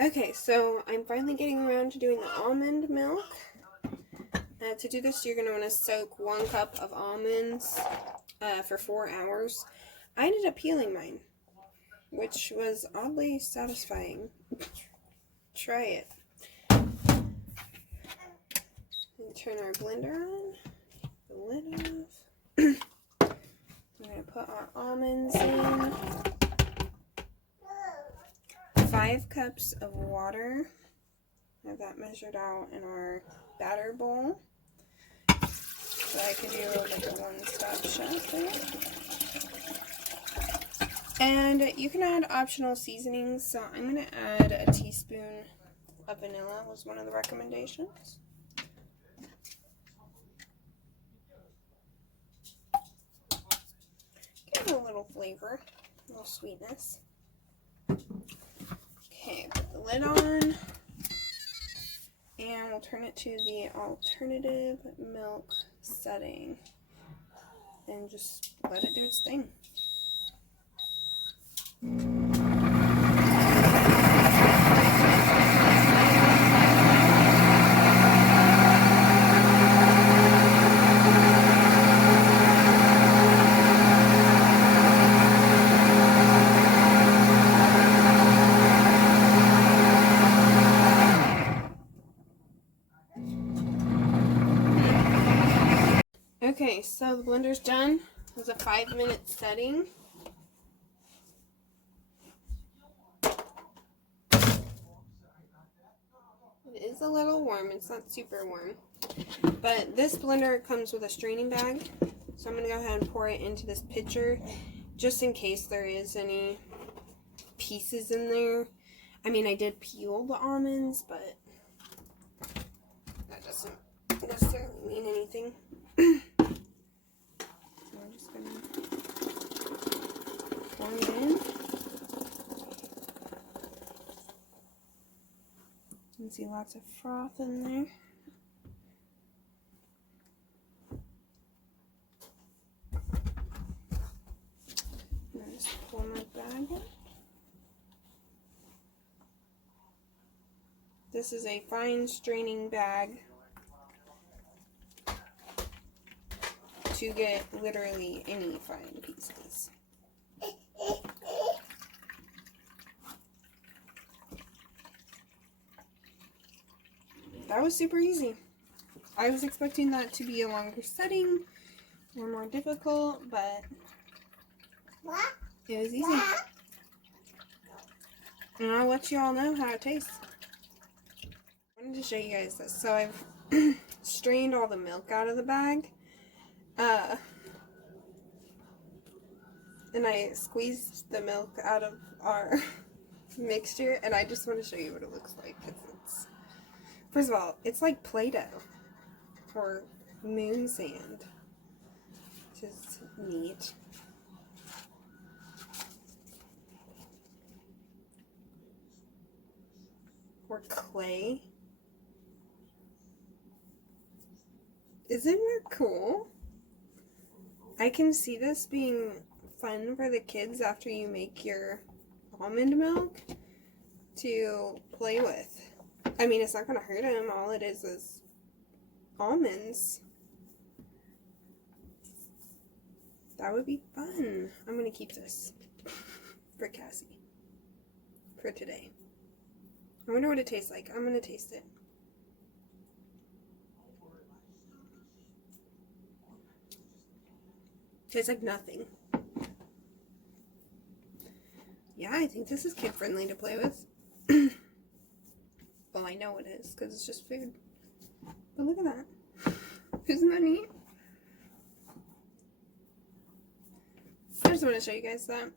Okay, so I'm finally getting around to doing the almond milk. To do this, you're going to want to soak 1 cup of almonds for 4 hours. I ended up peeling mine, which was oddly satisfying. Try it. And turn our blender on. The lid off. We're going to put our almonds in. 5 cups of water. I have that measured out in our batter bowl. So I can do like a one-stop shop there. And you can add optional seasonings. So I'm going to add a teaspoon of vanilla was one of the recommendations. Give it a little flavor, a little sweetness. Okay, put the lid on. And we'll turn it to the alternative milk setting. And just let it do its thing. Okay, so the blender's done. It was a 5-minute setting. It is a little warm. It's not super warm. But this blender comes with a straining bag. So I'm going to go ahead and pour it into this pitcher just in case there is any pieces in there. I mean, I did peel the almonds, but that doesn't necessarily mean anything. So I'm just going to pour it in. You can see lots of froth in there. And I just pull my bag out. This is a fine straining bag to get literally any fine pieces. That was super easy. I was expecting that to be a longer setting or more difficult, but it was easy. And I'll let you all know how it tastes. I wanted to show you guys this. So I've strained all the milk out of the bag. And I squeezed the milk out of our mixture, and I just want to show you what it looks like. First of all, it's like Play-Doh or moon sand, which is neat. Or clay. Isn't that cool? I can see this being fun for the kids after you make your almond milk to play with. I mean, it's not going to hurt them. All it is almonds. That would be fun. I'm going to keep this for Cassie for today. I wonder what it tastes like. I'm going to taste it. Tastes like nothing. Yeah, I think this is kid friendly to play with. Well, I know it is because it's just food. But look at that. Isn't that neat? I just want to show you guys that.